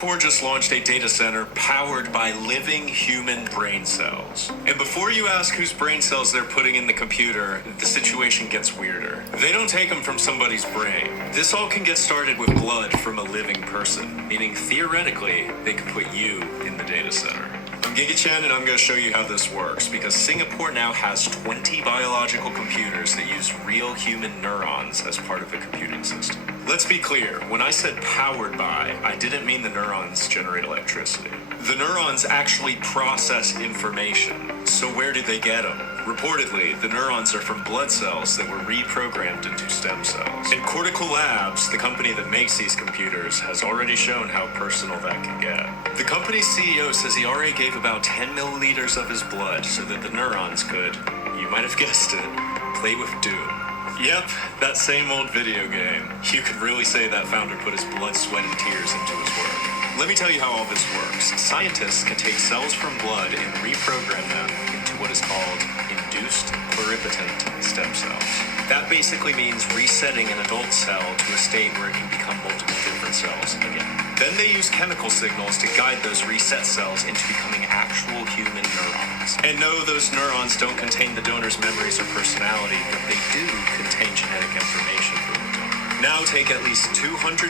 Ford just launched a data center powered by living human brain cells. And before you ask whose brain cells they're putting in the computer, the situation gets weirder. They don't take them from somebody's brain. This all can get started with blood from a living person, meaning theoretically, they could put you in the data center. I'm GigaChan and I'm going to show you how this works because Singapore now has 20 biological computers that use real human neurons as part of the computing system. Let's be clear, when I said powered by, I didn't mean the neurons generate electricity. The neurons actually process information. So where did they get them? Reportedly, the neurons are from blood cells that were reprogrammed into stem cells. And Cortical Labs, the company that makes these computers, has already shown how personal that can get. The company's CEO says he already gave about 10 milliliters of his blood so that the neurons could, you might have guessed it, play with Doom. Yep, that same old video game. You could really say that founder put his blood, sweat, and tears into his work. Let me tell you how all this works. Scientists can take cells from blood and reprogram them into what is called induced pluripotent stem cells. That basically means resetting an adult cell to a state where it can become multiple different cells again. Then they use chemical signals to guide those reset cells into becoming actual human neurons. And no, those neurons don't contain the donor's memories or personality, but they do contain genetic information from the donor. Now take at least 200,000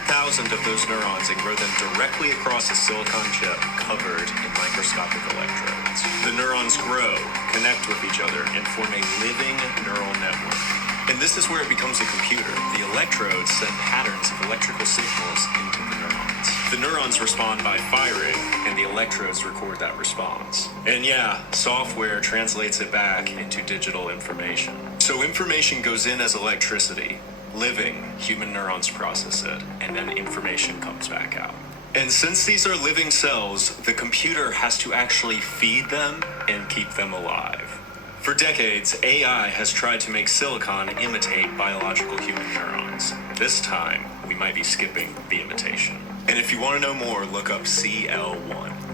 of those neurons and grow them directly across a silicon chip covered in microscopic electrodes. The neurons grow, connect with each other, and form a living neural network. And this is where it becomes a computer. The electrodes send patterns of electrical signals into the neurons. The neurons respond by firing, and the electrodes record that response. And yeah, software translates it back into digital information. So information goes in as electricity. Living human neurons process it, and then information comes back out. And since these are living cells, the computer has to actually feed them and keep them alive. For decades, AI has tried to make silicon imitate biological human neurons. This time, we might be skipping the imitation. And if you want to know more, look up CL1.